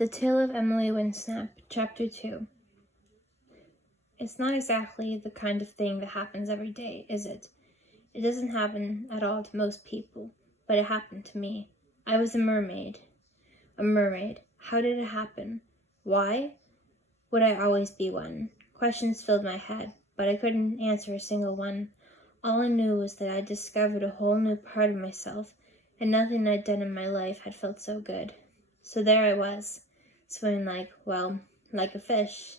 The Tale of Emily Windsnap, Chapter 2. It's not exactly the kind of thing that happens every day, is it? It doesn't happen at all to most people, but it happened to me. I was a mermaid. A mermaid. How did it happen? Why would I always be one? Questions filled my head, but I couldn't answer a single one. All I knew was that I'd discovered a whole new part of myself, and nothing I'd done in my life had felt so good. So there I was, swimming like a fish.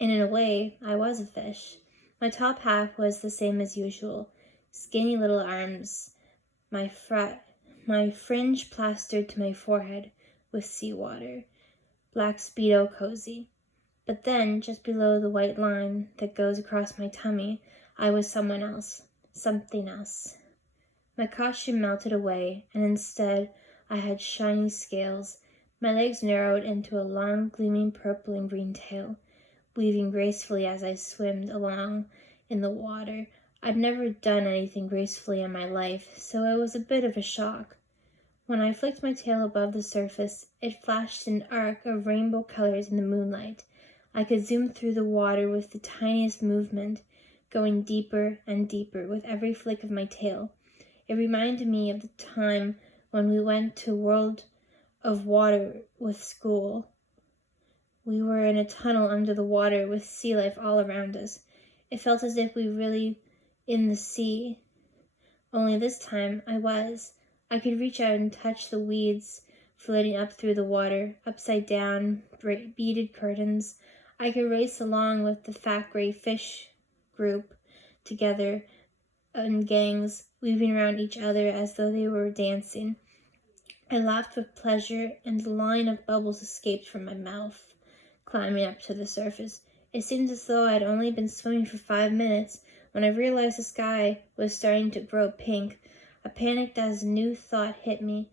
And in a way, I was a fish. My top half was the same as usual. Skinny little arms, my fringe plastered to my forehead with seawater. Black Speedo cozy. But then, just below the white line that goes across my tummy, I was someone else. Something else. My costume melted away, and instead I had shiny scales. My legs narrowed into a long, gleaming purple and green tail, weaving gracefully as I swam along in the water. I'd never done anything gracefully in my life, so it was a bit of a shock. When I flicked my tail above the surface, it flashed an arc of rainbow colors in the moonlight. I could zoom through the water with the tiniest movement, going deeper and deeper with every flick of my tail. It reminded me of the time when we went to World of Water with school. We were in a tunnel under the water with sea life all around us. It felt as if we were really in the sea. Only this time I was. I could reach out and touch the weeds floating up through the water, upside down, beaded curtains. I could race along with the fat gray fish group together in gangs, weaving around each other as though they were dancing. I laughed with pleasure, and a line of bubbles escaped from my mouth, climbing up to the surface. It seemed as though I'd only been swimming for 5 minutes when I realized the sky was starting to grow pink. I panicked as a new thought hit me.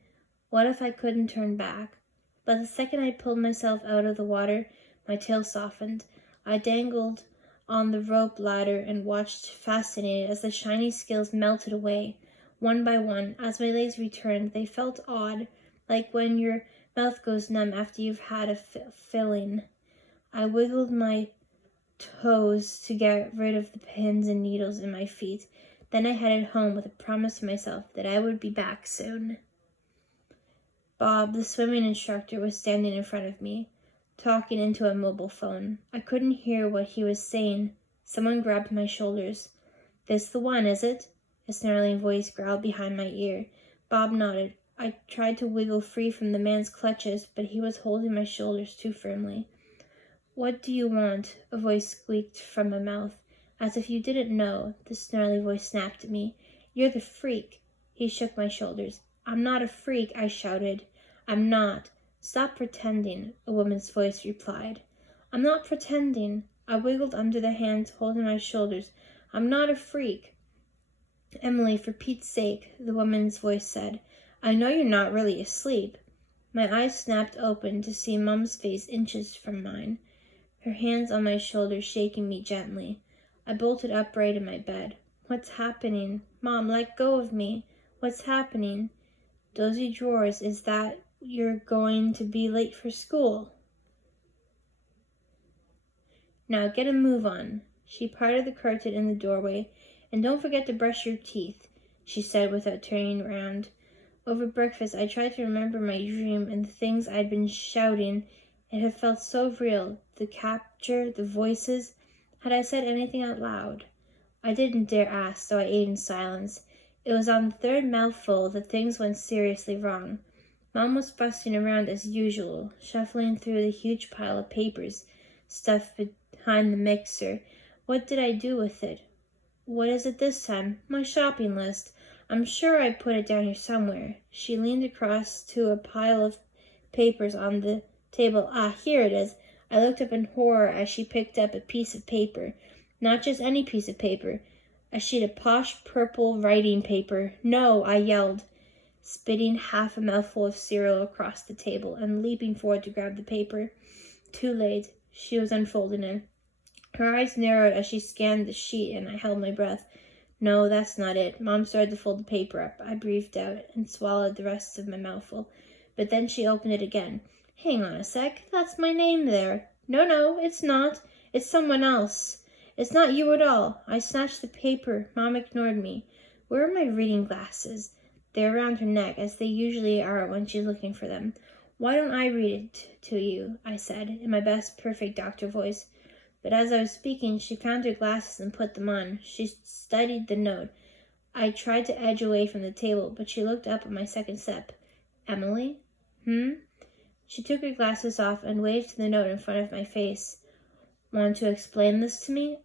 What if I couldn't turn back? But the second I pulled myself out of the water, my tail softened. I dangled on the rope ladder and watched, fascinated, as the shiny scales melted away. One by one, as my legs returned, they felt odd, like when your mouth goes numb after you've had a filling. I wiggled my toes to get rid of the pins and needles in my feet. Then I headed home with a promise to myself that I would be back soon. Bob, the swimming instructor, was standing in front of me, talking into a mobile phone. I couldn't hear what he was saying. Someone grabbed my shoulders. "This the one, is it?" A snarling voice growled behind my ear. Bob nodded. I tried to wiggle free from the man's clutches, but he was holding my shoulders too firmly. "What do you want?" a voice squeaked from my mouth. "As if you didn't know," the snarly voice snapped at me. "You're the freak." He shook my shoulders. "I'm not a freak," I shouted. "I'm not." "Stop pretending," a woman's voice replied. "I'm not pretending." I wiggled under the hands holding my shoulders. "I'm not a freak." "Emily, for Pete's sake," the woman's voice said. "I know you're not really asleep." My eyes snapped open to see Mom's face inches from mine, her hands on my shoulders shaking me gently. I bolted upright in my bed. "What's happening? Mom, let go of me. What's happening?" "Dozy drawers, is that you're going to be late for school?" "Now get a move on." She parted the curtain in the doorway. "And don't forget to brush your teeth," she said without turning around. Over breakfast, I tried to remember my dream and the things I'd been shouting. It had felt so real. The capture, the voices. Had I said anything out loud? I didn't dare ask, so I ate in silence. It was on the third mouthful that things went seriously wrong. Mom was fussing around as usual, shuffling through the huge pile of papers stuffed behind the mixer. What did I do with it? What is it this time? My shopping list. I'm sure I put it down here somewhere. She leaned across to a pile of papers on the table. "Ah, here it is." I looked up in horror as she picked up a piece of paper. Not just any piece of paper. A sheet of posh purple writing paper. "No," I yelled, spitting half a mouthful of cereal across the table and leaping forward to grab the paper. Too late. She was unfolding it. Her eyes narrowed as she scanned the sheet, and I held my breath. "No, that's not it." Mom started to fold the paper up. I breathed out and swallowed the rest of my mouthful. But then she opened it again. Hang on a sec, that's my name there. No, it's not. It's someone else. It's not you at all. I snatched the paper. Mom ignored me. Where are my reading glasses? They're around her neck, as they usually are when she's looking for them. Why don't I read it to you? I said, in my best perfect doctor voice. But as I was speaking, she found her glasses and put them on. She studied the note. I tried to edge away from the table, but she looked up at my second step. Emily? She took her glasses off and waved to the note in front of my face. Want to explain this to me?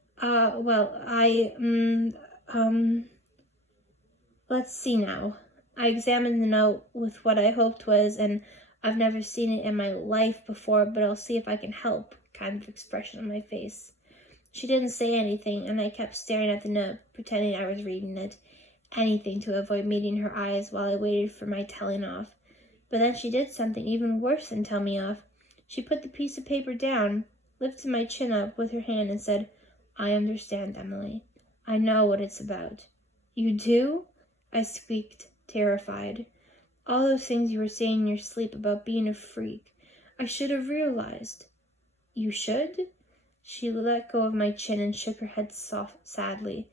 Let's see now. I examined the note with what I hoped was, and I've never seen it in my life before, but I'll see if I can help, kind of expression on my face. She didn't say anything, and I kept staring at the note, pretending I was reading it. Anything to avoid meeting her eyes while I waited for my telling off. But then she did something even worse than tell me off. She put the piece of paper down, lifted my chin up with her hand, and said, I understand, Emily. I know what it's about. You do? I squeaked, terrified. All those things you were saying in your sleep about being a freak. I should have realized. You should? She let go of my chin and shook her head sadly.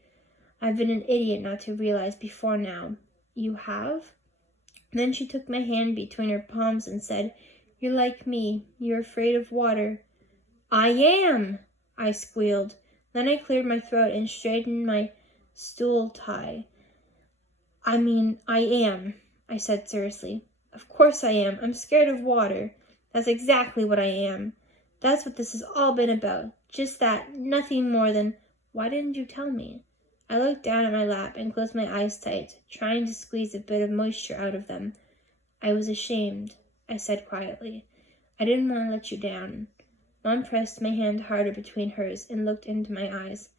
I've been an idiot not to realize before now. You have? Then she took my hand between her palms and said, You're like me. You're afraid of water. I am, I squealed. Then I cleared my throat and straightened my stool tie. I am, I said seriously. Of course I am. I'm scared of water. That's exactly what I am. That's what this has all been about. Just that, nothing more than, why didn't you tell me? I looked down at my lap and closed my eyes tight, trying to squeeze a bit of moisture out of them. I was ashamed, I said quietly. I didn't want to let you down. Mom pressed my hand harder between hers and looked into my eyes.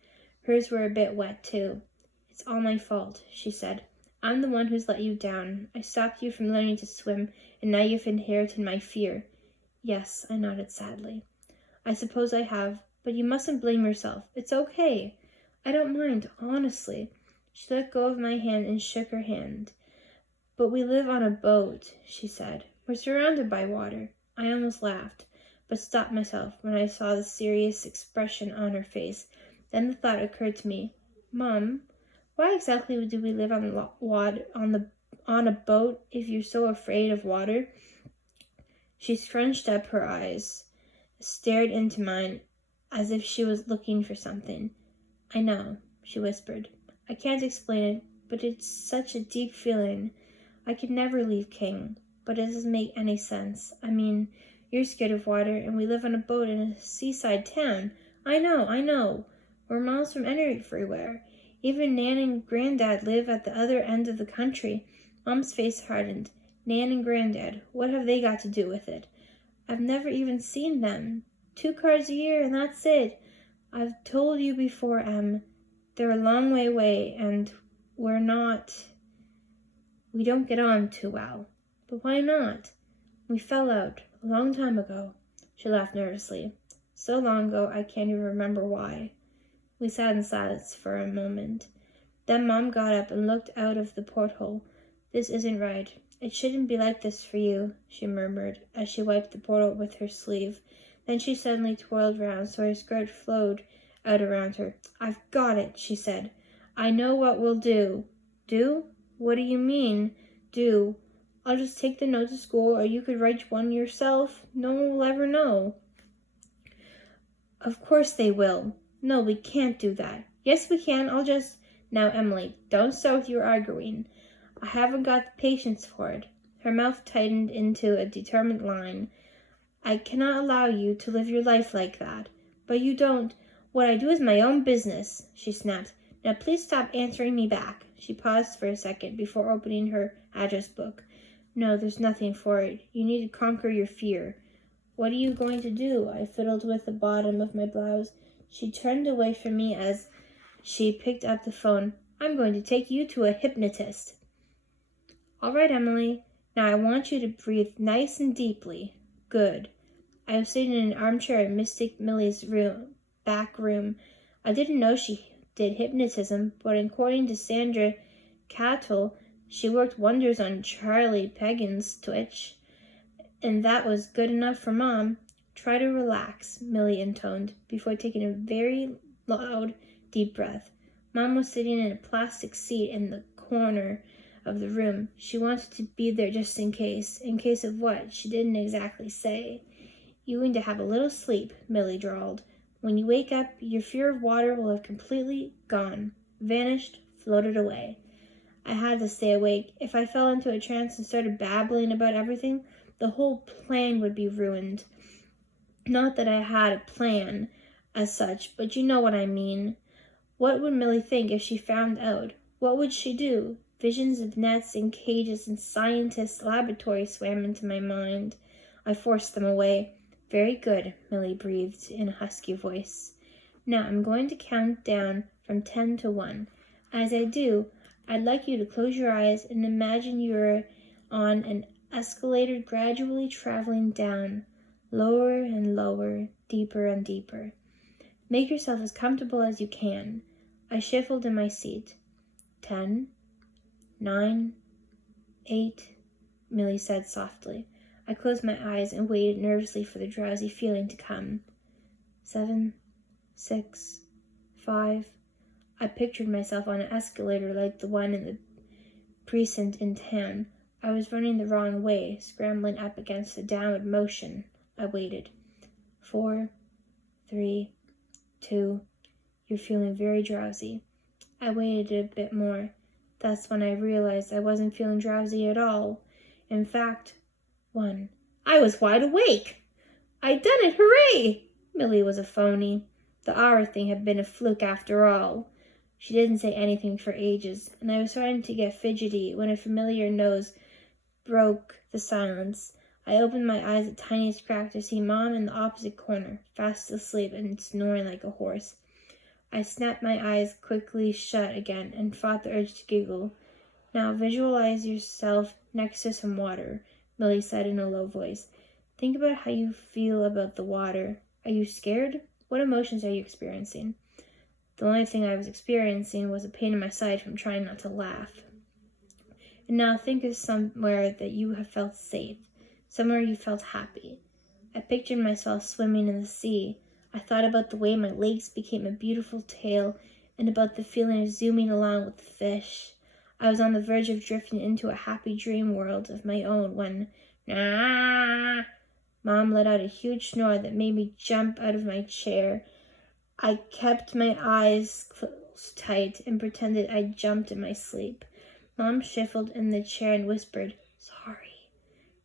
Hers were a bit wet, too. It's all my fault, she said. I'm the one who's let you down. I stopped you from learning to swim, and now you've inherited my fear. Yes, I nodded sadly. I suppose I have, but you mustn't blame yourself. It's okay. I don't mind, honestly. She let go of my hand and shook her hand. But we live on a boat, she said. We're surrounded by water. I almost laughed, but stopped myself when I saw the serious expression on her face. Then the thought occurred to me. Mom, why exactly do we live on a boat if you're so afraid of water? She scrunched up her eyes, stared into mine as if she was looking for something. I know, she whispered. I can't explain it, but it's such a deep feeling. I could never leave King, but it doesn't make any sense. You're scared of water, and we live on a boat in a seaside town. I know. We're miles from everywhere. Even Nan and Granddad live at the other end of the country. Mom's face hardened. Nan and Granddad, what have they got to do with it? I've never even seen them. 2 cards a year, and that's it. I've told you before, Em. They're a long way away, and we don't get on too well. But why not? We fell out a long time ago. She laughed nervously. So long ago, I can't even remember why. We sat in silence for a moment. Then Mom got up and looked out of the porthole. This isn't right. It shouldn't be like this for you, she murmured as she wiped the portal with her sleeve. Then she suddenly twirled round so her skirt flowed out around her. I've got it, she said. I know what we'll do. Do? What do you mean, do? I'll just take the note to school, or you could write one yourself. No one will ever know. Of course they will. No, we can't do that. Yes, we can. I'll just... Now, Emily, don't start with your arguing. I haven't got the patience for it. Her mouth tightened into a determined line. I cannot allow you to live your life like that. But you don't. What I do is my own business, she snapped. Now please stop answering me back. She paused for a second before opening her address book. No, there's nothing for it. You need to conquer your fear. What are you going to do? I fiddled with the bottom of my blouse. She turned away from me as she picked up the phone. I'm going to take you to a hypnotist. All right, Emily. Now I want you to breathe nice and deeply. Good. I was sitting in an armchair in Mystic Millie's back room. I didn't know she did hypnotism, but according to Sandra Cattle, she worked wonders on Charlie Pagan's twitch. And that was good enough for Mom. Try to relax, Millie intoned, before taking a very loud, deep breath. Mom was sitting in a plastic seat in the corner of the room. She wanted to be there just in case. In case of what? She didn't exactly say. "You're going to have a little sleep," Millie drawled. "When you wake up, your fear of water will have completely gone, vanished, floated away." I had to stay awake. If I fell into a trance and started babbling about everything, the whole plan would be ruined. Not that I had a plan as such, but you know what I mean. What would Millie think if she found out? What would she do? Visions of nets and cages and scientists' laboratories swam into my mind. I forced them away. "Very good," Millie breathed in a husky voice. "Now I'm going to count down from 10 to 1. As I do, I'd like you to close your eyes and imagine you're on an escalator gradually traveling down, lower and lower, deeper and deeper. Make yourself as comfortable as you can." I shuffled in my seat. 10, 9, 8, Millie said softly. I closed my eyes and waited nervously for the drowsy feeling to come. 7, 6, 5. I pictured myself on an escalator like the one in the precinct in town. I was running the wrong way, scrambling up against the downward motion. I waited. 4, 3, 2. You're feeling very drowsy. I waited a bit more. That's when I realized I wasn't feeling drowsy at all. In fact, 1. I was wide awake. I'd done it, hooray! Millie was a phony. The hour thing had been a fluke after all. She didn't say anything for ages, and I was starting to get fidgety when a familiar nose broke the silence. I opened my eyes the tiniest crack to see Mom in the opposite corner, fast asleep and snoring like a horse. I snapped my eyes quickly shut again and fought the urge to giggle. "Now visualize yourself next to some water," Millie said in a low voice. "Think about how you feel about the water. Are you scared? What emotions are you experiencing?" The only thing I was experiencing was a pain in my side from trying not to laugh. "And now think of somewhere that you have felt safe, somewhere you felt happy." I pictured myself swimming in the sea. I thought about the way my legs became a beautiful tail and about the feeling of zooming along with the fish. I was on the verge of drifting into a happy dream world of my own when, "Nah!" Mom let out a huge snore that made me jump out of my chair. I kept my eyes closed tight and pretended I jumped in my sleep. Mom shuffled in the chair and whispered, "Sorry."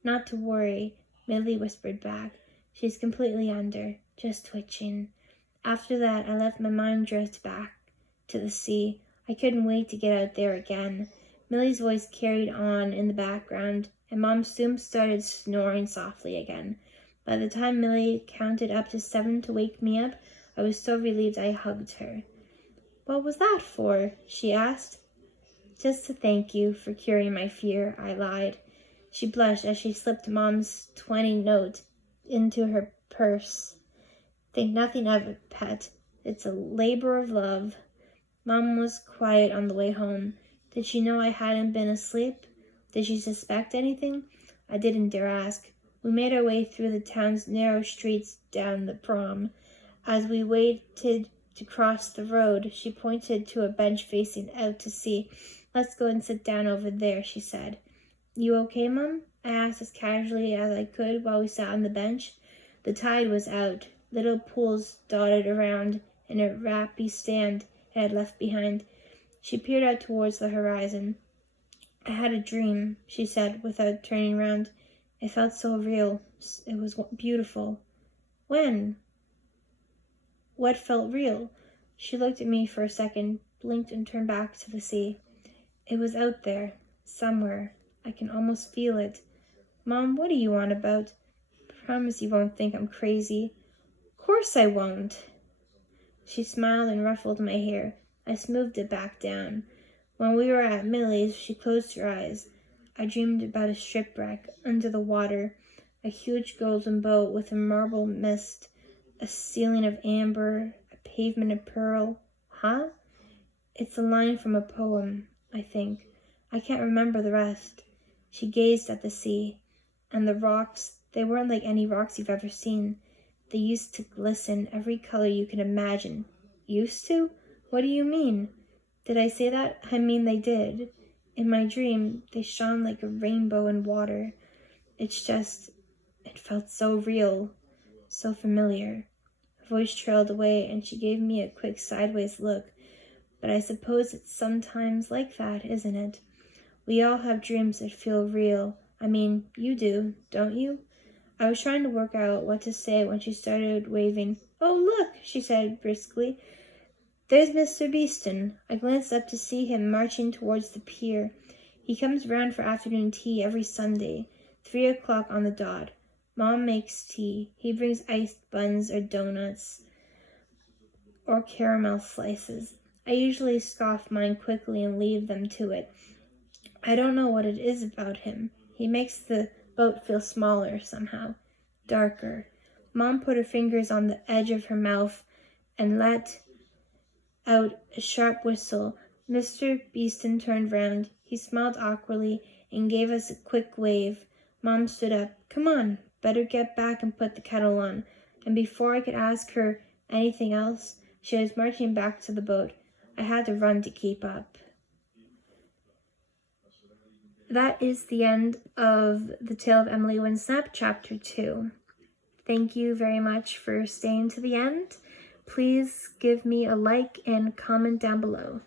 "Not to worry," Millie whispered back. "She's completely under, just twitching." After that, I let my mind drift back to the sea. I couldn't wait to get out there again. Millie's voice carried on in the background, and Mom soon started snoring softly again. By the time Millie counted up to 7 to wake me up, I was so relieved I hugged her. "What was that for?" she asked. "Just to thank you for curing my fear," I lied. She blushed as she slipped Mom's 20 note into her purse. "Think nothing of it, pet. It's a labor of love." Mom was quiet on the way home. Did she know I hadn't been asleep? Did she suspect anything? I didn't dare ask. We made our way through the town's narrow streets down the prom. As we waited to cross the road, she pointed to a bench facing out to sea. "Let's go and sit down over there," she said. "You okay, Mom?" I asked as casually as I could while we sat on the bench. The tide was out. Little pools dotted around in a rappy sand I had left behind. She peered out towards the horizon. "I had a dream," she said without turning round. "It felt so real. It was beautiful." "When?" "What felt real?" She looked at me for a second, blinked and turned back to the sea. "It was out there, somewhere. I can almost feel it." "Mom, what are you on about? Promise you won't think I'm crazy." "Course I won't." She smiled and ruffled my hair. I smoothed it back down. When we were at Millie's, she closed her eyes. I dreamed about a shipwreck under the water, a huge golden boat with a marble mist, a ceiling of amber, a pavement of pearl. Huh? It's a line from a poem, I think. I can't remember the rest. She gazed at the sea and the rocks They weren't like any rocks you've ever seen. They used to glisten every color you could imagine. Used to? What do you mean? Did I say that? I mean they did. In my dream, they shone like a rainbow in water. It's just, it felt so real, so familiar. Her voice trailed away and she gave me a quick sideways look. But I suppose it's sometimes like that, isn't it? We all have dreams that feel real. I mean, you do, don't you? I was trying to work out what to say when she started waving. Oh, look, she said briskly. There's Mr. Beeston. I glanced up to see him marching towards the pier. He comes round for afternoon tea every Sunday, 3 o'clock on the dot. Mom makes tea. He brings iced buns or donuts or caramel slices. I usually scoff mine quickly and leave them to it. I don't know what it is about him. He makes the boat feel smaller somehow, darker. Mom put her fingers on the edge of her mouth and let out a sharp whistle. Mr. Beeston turned round. He smiled awkwardly and gave us a quick wave. Mom stood up. Come on, better get back and put the kettle on. And before I could ask her anything else, she was marching back to the boat. I had to run to keep up. That is the end of The Tale of Emily Windsnap, Chapter 2. Thank you very much for staying to the end. Please give me a like and comment down below.